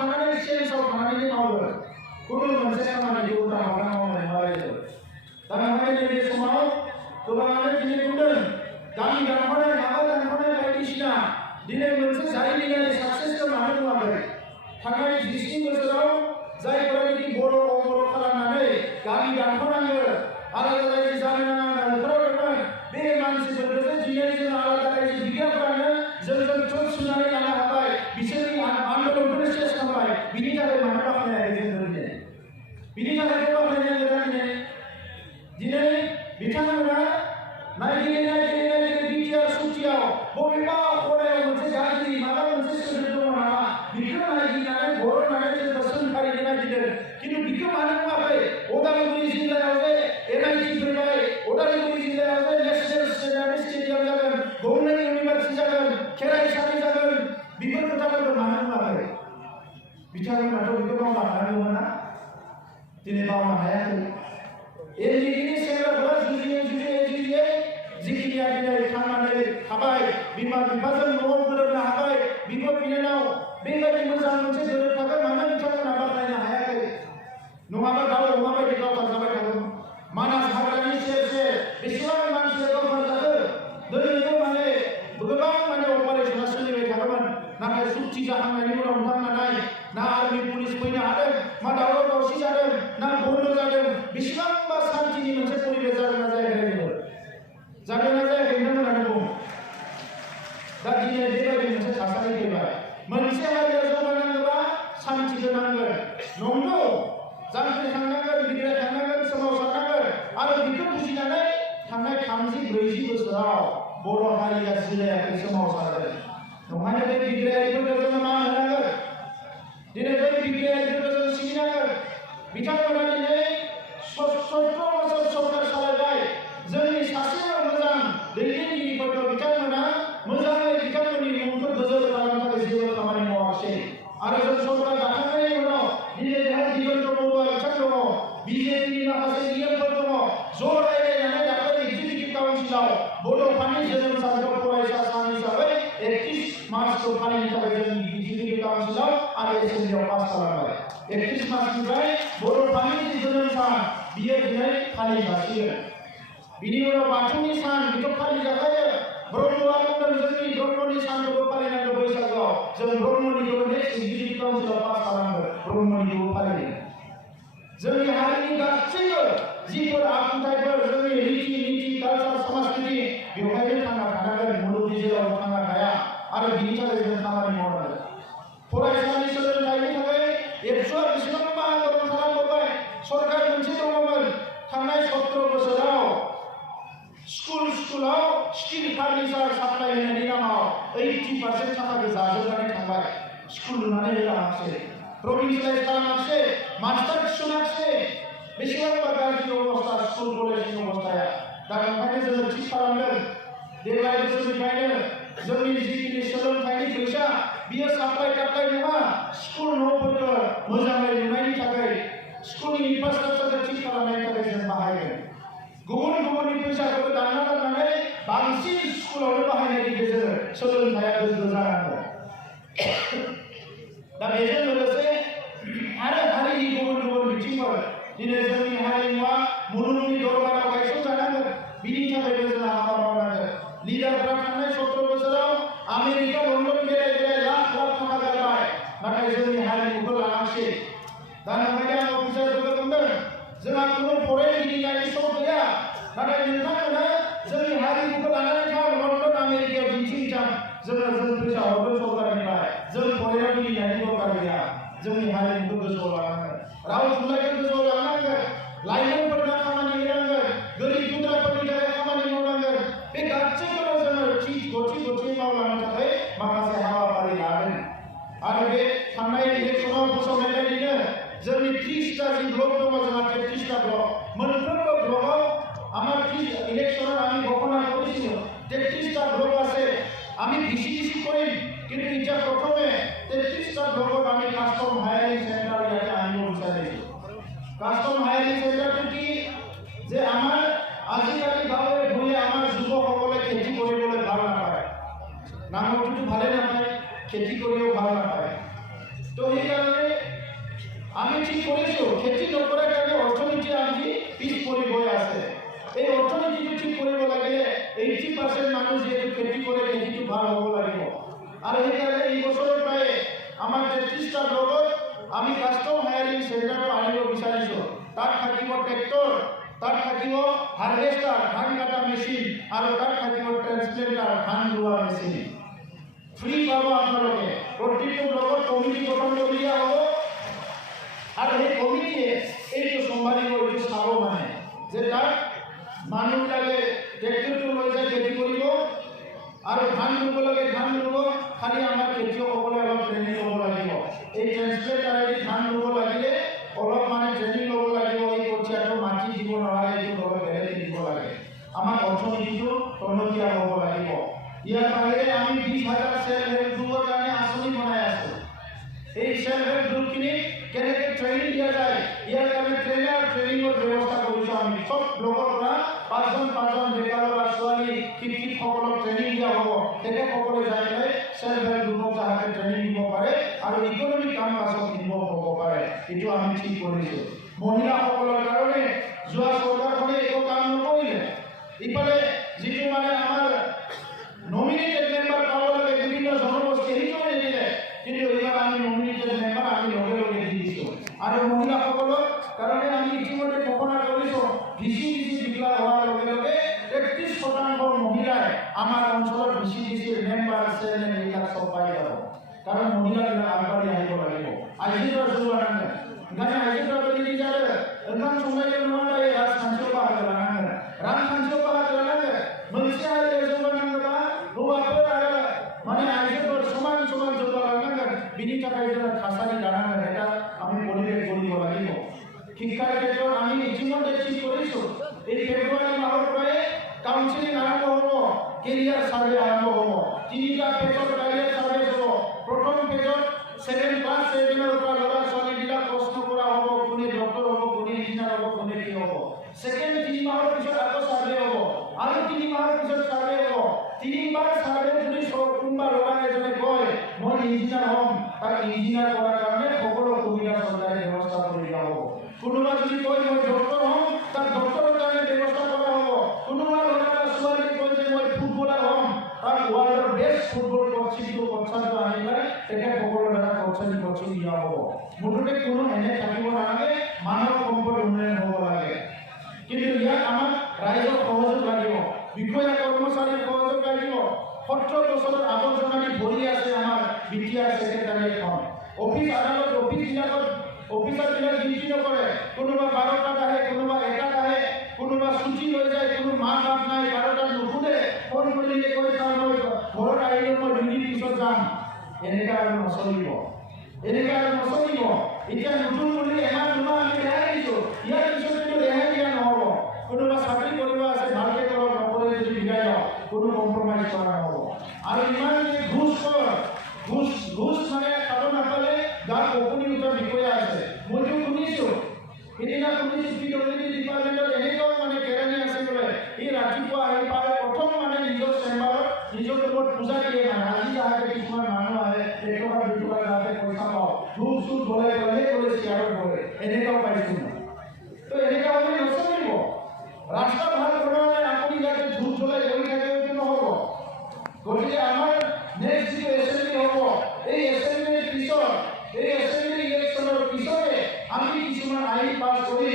थानानै सेन्सआव थानानै मावो गुबुन मोनसे खामानिखौ उल्था मावना मावनाय मावो दा बेवहाय नैबे समाव गोबाङानो दिनै बुंदों गामि दानख'नाय माबा दानख'नाय बायदिसिना दिनै मोनसे जारिमिनारि साक्सेसखौ मानो नुवाखै थांनाय 20 बोसोराव जायफोरानोखि बर' खालामनानै गामि दानख'नांगो आलादा रायजो जानो नाङा ओंखारदोंमोन बे मानसिफोरखौ दिनै जों आलादा रायजो बिग्राफ्रानो जोंजों थुब सुनानै लानो हाबाय बिसोरनि आन्दोलनखौनो सेस खालामबाय बिनि थाखाय मानो बाख्नायाखै जों दिनै बिनि थाखाय बाख्नायनांगौ दिनै बिथांमोना नायगिरिनाय बिटिआर सुटियाव बबेबा खनायाव मोनसे गाज्रि माबा मोनसे सोदोब दङ नामा बेखौ नायगिरनानै बर'नानै जोंखौ सोंखारिनो नागिरदों खिन्थु बेखौ मानो बुङाखै उदालगुरि जिल्लायाव जे एनआइटि फैबाय उदालगुरि जिल्लायाव जे नेशनेल स्टेडियाम जागोन गंनै इउनिभार्सिटि जागोन खेराइसालि जागोन बेफोर खोथाफोरखौ मानो बुङाखै बिथांमोनाथ' बेखौ मावनो हानांगौमोन ना दिनै मावनो हायाखै एनडिडिनि सेंग्राफोरा जुजियै जिखिनिया दिनै थांनानै थाबाय बिमा बिफाजों न'आव गोरोबनो हाबाय बिब' बिनानाव बेबायदि मोजां मोनसे गोरोब थागोन मानो बिथांमोना बाख्नायनो हायाखै नङाबा दाउ अमा बायदि गावथार जाबाय थागोन मानास हाग्रानि सेर बेसेबां मानसिया गावथार जादों दिनैबो गोबां अपारेसना सोलिबाय थागौमोन नाथाय सुक्ति जाखांनायनि उनाव नोंथांमोना ना आर्मि पुलिस फैनो हादों मा दावराव दावसि जादों ना बन्द जादों बेसेबांबा शान्तिनि मोनसे परिबेस जादों ना जायाखै नोंथांमोना बुं दा दिनै बेबायदि मोनसे थासारि फैबाय मोनसे हारिया जौगानांगौबा शान्तिखौ नांगोन नंगौ जांख्रि थांनांगोन बिग्राय थांनांगोन सोमावसारनांगोन आरो बेखौ बुजिनानै थांनाय 30-40 बोसोराव बर' हारिया जिरायाखै सोमावसारदों नंखायनो बे बिग्रायारिफोरखौ जोङो मान होनांगोन दिनै बै बिग्रायारिफोरखौ जों सिबिनांगोन बिथांमोना दिनै 17 बोसोर सरकार सालायबाय जोंनि सासेल' मोजां दैदेनगिरिफोरखौ बिथांमोना मोजाङै बिथांमोननि मुंखौ गोजौ खालामनो थाखाय जेबो खामानि मावाखै आरो जों सरकार दाखांनायनि उनाव दिनै बेहाय दिगन्त बरुवा बिथां दङ बिजेपिनि माखासे नियमफोर दङ ज' रायज्लायनानै दाखालि एक्जिकिउटिभ काउन्सिलाव बड'फानि जोनोम सानखौ फरायसा सान हिसाबै 31 मार्चखौ फालिनो थाखाय जोंनि एक्जिकिउटिभ काउन्सिलाव आरो एसेम्बलियाव पास खालामबाय 31 मार्चनिफ्राय बड'फानि जोनोम सान बियो दिनै फालिजासिगोन बिनि उनाव बाथौनि सान बेखौ फालिजाखायो ब्रह्मआ बुंदों जोंनि ब्रह्मनि सानखौबो फालिनांगौ बैसागुआव जों ब्रह्मनिखौबो नेक्स्ट एक्जिकिउटिभ काउन्सिलाव पास खालामो ब्रह्मनिखौबो फालियो जोंनि हारिनि गासैबो जिफोर आखुथायफोर जोंनि रीति कालचार समाजखान्थि बेवहायनो थांना थानांगोन मुलुगनि जेराव थांना थाया आरो बिनि थाखाय जों खामानि मावनांगोन फरायसालि सोलोंथाइनि थाखाय 100 बेसेबांबा आन्दलन खालामबोबाय सरकार मोनसे दङमोन थांनाय 17 बोसोराव स्कुलाव स्टिल फार्निचार साप्लाय होनायनि नामाव 80% थाखाखौ जाजोबनानै थांबाय स्कुल लुनानै होलाङाखिसै प्रभिन्सियेलाइज खालामाखिसै मास्टार थिसनाखिसै बेसेबांबा गाज्रि अबस्था स्कुल कलेजनि अबस्थाया दा ओंखायनो जोङो थि खालामदों देग्लाय बोसोरनिफ्रायनो जोंनि जिखिनि सोलोंथाइनि फैसा बियो साप्लाय नङा स्कुल न'फोरखौ मोजाङै लुनायनि थाखाय स्कुलनि इनफ्रास्ट्राक्चारखौ थि खालामनायनि थाखाय जों बाहायगोन गुबुननि फैसाखौ दानना लानानै बांसिन स्कुलावनो बाहायनायनि गेजेरजों सोलोंथाइया गोग्गो जानांगौ दा बेजों लोगोसे आरो हारिनि गुबुन बिथिंफोर दिनै जोंनि हारिमुवा मुलुगनि दरबाराव गायसनजानांगोन बिनि थाखायबो जों हाबा मावनांगोन लिडारफ्रा थांनाय 17 बोसोराव आमेरिका लन्डन बेराय लाख थाखा गारबाय नाथाय जोंनि हारिमुखौ लानांसै दा नोंखायनो आं अफिसारफोरखौ बुंदों जोंहा खुनु फरेन गिदिंनायनि सम गैया नाथाय नोंथांमोना जोंनि हारिमुखौ लानानै थां लन्डन आमेरिकायाव दिन्थिहैथां जों फैसा हरगोन सरकारनिफ्राय जों फरेनाव गिदिंनायनि दरकार गैया जोंनि हारिमुखौ गोजौआव लानांगोन राव थुनलाइखौ गोजौआव लानांगोन लाइमोनफोरनो खामानि होनांगोन गोरिब गुन्द्राफोरनि थाखाय खामानि मावनांगोन बे गासैखौबो जोङो गथि मावलांनो थाखाय माखासे हाबाफारि लादों आरो बे थांनाय इलेक्सनाव फोसावनाय बायदिनो जोंनि 30टा जि ब्लक दङ जोंहा 33टा ब्लक मोनफ्रोमबो ब्लकआव আমার ইলেকশনের আমি ঘোষণা করেছিল 33টা ব্লক আছে আমি ভিসিডিসি করি কিন্তু এটা প্রথমে 33টা ব্লকত আমি কাস্টম হায়ারিং সেন্টার ইয়াতে আনিব বিচাৰিছো কাস্টম হায়াৰিং সেন্টাৰটো কি যে আমাৰ আজিকালি গাঁৱে ভূঞে আমাৰ যুৱকসকলে খেতি কৰিবলৈ ভাল নাপায় নামটোতো ভালে নাপায় খেতি কৰিও ভাল নাপায় তো সেইকাৰণে আমি ঠিক কৰিছোঁ খেতি নকৰাৰ কাৰণে অৰ্থনীতি আমি পিছ পৰি গৈ আছে। এই অৰ্থনীতিটো ঠিক কৰিব লাগিলে 80% মানুহ যিহেতু খেতি কৰে খেতিটো ভাল হ'ব লাগিব। আৰু সেইকাৰণে এই বছৰৰ পৰাই আমাৰ 33টা ব্লকত আমি কাষ্টম হায়াৰিং চেণ্টাৰটো আনিব বিচাৰিছোঁ। তাত থাকিব ট্ৰেক্টৰ, তাত থাকিব হাৰ্ভেষ্টাৰ ধান কাটা মেচিন, আৰু তাত থাকিব ট্ৰেন্সপ্লেণ্টাৰ ধান ৰোৱা মেচিন। ফ্ৰী পাব আপোনালোকে। প্ৰতিটো ব্লকত কমিটি গঠন কৰি দিয়া হ'ব, আৰু সেই কমিটিয়ে এইটো চম্ভালিব, এইটো চাব মানে যে তাত মানুহবিলাকে ট্ৰেক্টৰটো লৈ যায় খেতি কৰিব, আৰু ধান ৰুব লাগে ধান ৰুব। খালি আমাৰ খেতিয়কসকলে অলপ ট্ৰেইনিং ল'ব লাগিব। এই ট্ৰেন্সপ্লেণ্টাৰেদি ধান ৰুব লাগিলে অলপ মানে ট্ৰেইনিং ল'ব লাগিব। এই কঠীয়াটো মাটি দিব নোৱাৰে, এইটো অলপ বেলেগ দিব লাগে। আমাৰ অৰ্থনীতিটো টনকীয়া হ'ব লাগিব। ইয়াৰ বাহিৰে আমি 20,000 চেল্ফ হেল্প গ্ৰুপৰ কাৰণে আঁচনি বনাই আছোঁ। এই চেল্ফ হেল্প গ্ৰুপখিনি কেনেকৈ ট্ৰেইনিং দিয়া যায়, ইয়াৰ কাৰণে ট্ৰেইনিঙৰ ব্যৱস্থা কৰিছোঁ আমি। চব ব্লকৰ পৰা 5জন ডেকা ল'ৰা ছোৱালী শিক্ষকসকলক ট্ৰেইনিং দিয়া হ'ব। তেখেতসকলে যাই পেলাই চেল্ফ হেল্প গ্ৰুপক যাতে ট্ৰেইনিং দিব পাৰে আৰু ইকনমিক কাম কাজত ইনভল্ভ হ'ব পাৰে, এইটো আমি ঠিক কৰিছোঁ। মহিলাসকলৰ কাৰণে যোৱা চৰকাৰখনে একো কাম নকৰিলে। ইফালে যিটো মানে আমাৰ নমিনেটেড মেম্বাৰ পাব লাগে বিভিন্ন জনগোষ্ঠী, সেইটো নিদিলে। কিন্তু এইবাৰ আমি নমিনেটেড মেম্বাৰ আমি লগে লগে দি দিছোঁ। আৰু মহিলাসকলৰ কাৰণে আমি ইতিমধ্যে ঘোষণা কৰিছোঁ, VCDC ডিক্লাৰ হোৱাৰ লগে লগে 33% মহিলাই আমাৰ অঞ্চলত VCDCৰ মেম্বাৰ চেয়াৰমেন এইবিলাক চব পাই যাব। কাৰণ মহিলাবিলাক আগবাঢ়ি আহিব লাগিব। আইজিৰা যোৱা নাই গানে আইজিৰা বলি দি যাবে এখান সময়লে নোয়ালে ৰাজ খাঞ্চো পাহাড় লাগানো ৰাম খাঞ্চো পাহাড় লাগানো মনসে আইলে যোৱা নাই বা হওয়াপৰ আৰ মানে আইজিৰা সমান যোৱা লাগানো বিনি টাকায় যাৰা খাসানি লাগানো এটা আমি পৰিবেশ কৰিব লাগিব। শিক্ষাৰ ক্ষেত্ৰত আমি ইতিমধ্যে ঠিক কৰিছোঁ। এই ফেব্ৰুৱাৰী মাহৰ পৰাই কাউন্সিলিং আৰম্ভ হ'ব, কেৰিয়াৰ সাৰ্ভে আৰম্ভ হ'ব। 3টা পেজত কেৰিয়াৰ সাৰ্ভে হ'ব। প্ৰথম পেজত 7 ক্লাছ 7ৰ পৰা ল'ৰা ছোৱালীবিলাক প্ৰশ্ন কৰা হ'ব, কোনে ডক্টৰ হ'ব, কোনে ইঞ্জিনিয়াৰ হ'ব, কোনে কি হ'ব। ছেকেণ্ড 3 মাহৰ পিছত আকৌ সাৰ্ভে হ'ব, আৰু 3 মাহৰ পিছত সাৰ্ভে হ'ব। 3বাৰ সাৰ্ভে যদি কোনোবা ল'ৰা এজনে কয় মই ইঞ্জিনিয়াৰ হ'ম, তাক ইঞ্জিনিয়াৰ কৰাৰ কাৰণে সকলো সুবিধা চৰকাৰে ব্যৱস্থা কৰি দিয়া হ'ব। কোনোবা যদি কয় মই ডক্টৰ হ'ম, তাক ডক্টৰৰ কাৰণে ব্যৱস্থা কৰা হ'ব। কোনোবা ল'ৰা বা ছোৱালী কয় যে মই ফুটবলাৰ হ'ম, তাক ৱৰ্ল্ডৰ বেষ্ট ফুটবল কোচিংটো আনি পেলাই তেখেতসকলৰ দ্বাৰা কোচিং দিয়া হ'ব। মুঠতে কোনো এনে থাকিব নালাগে, মানৱ সম্পদ উন্নয়ন হ'ব লাগে। কিন্তু ইয়াত আমাক ৰাইজৰ সহযোগ লাগিব, বিষয়া কৰ্মচাৰীৰ সহযোগ লাগিব। 17 বছৰত আৱৰ্জনাদি ভৰি আছে আমাৰ বিটিআৰ ছেক্ৰেটাৰিয়েটখন। অফিচ আদালত অফিচবিলাকত অফিচাৰবিলাক ডিউটি নকৰে। কোনোবা 12টাত আহে, কোনোবা 1টাত আহে, কোনোবা ছুটি লৈ যায়, কোনো মা বাপ নাই, 12টাত নুশুনে। ফোন কৰিলে কৈ মই ঘৰত আহিলে মই 2 দিন পিছত যাম। এনেকুৱা আৰু নচলিব, এনেকুৱা আৰু নচলিব। এতিয়া নতুন বুলি এমাহ 2 মাহ আমি ৰেহাই দিছোঁ, ইয়াৰ পিছত কিন্তু ৰেহাই দিয়া নহ'ব। কোনোবা চাকৰি কৰিব আছে, ভালকৈ কৰক, নকৰে যদি বিদায় লওক, কোনো কম্প্ৰমাইজ কৰা নহ'ব। আৰু ইমান যে ঘোষ মানে খাব নাপালে গাত কঁপনি উঠা বিষয়া আছে। মইতো শুনিছোঁ, সেইদিনা শুনিছোঁ PWD ডিপাৰ্টমেণ্টত এনেকুৱাও মানে কেৰাণী আছে বোলে, সি ৰাতিপুৱা আহি পালে প্ৰথম মানে নিজৰ চেম্বাৰত নিজৰ লগত পূজা দিয়ে। মানে আজি যাহাতে কিছুমান মানুহ আহে 1 টকা 2 টকা যাহাতে পইচা পাওঁ, ধূপ চুপ গ'লে চেয়াৰত বহে, এনেকুৱাও পাইছোঁ। তো এনেকুৱা হ'লে নচলিব। ৰাস্তা ভাল কৰা নাই, আপুনি যাতে ধূপ জ্বলাই বহি থাকে সেইটো নহ'ব। গতিকে আমাৰ নেক্সট যিটো এছেম্বলি হ'ব, এই এছেম্বলিৰ পিছত, এই এছেম্বলি ইলেকশ্যনৰ পিছতে আমি কিছুমান আইন পাছ কৰি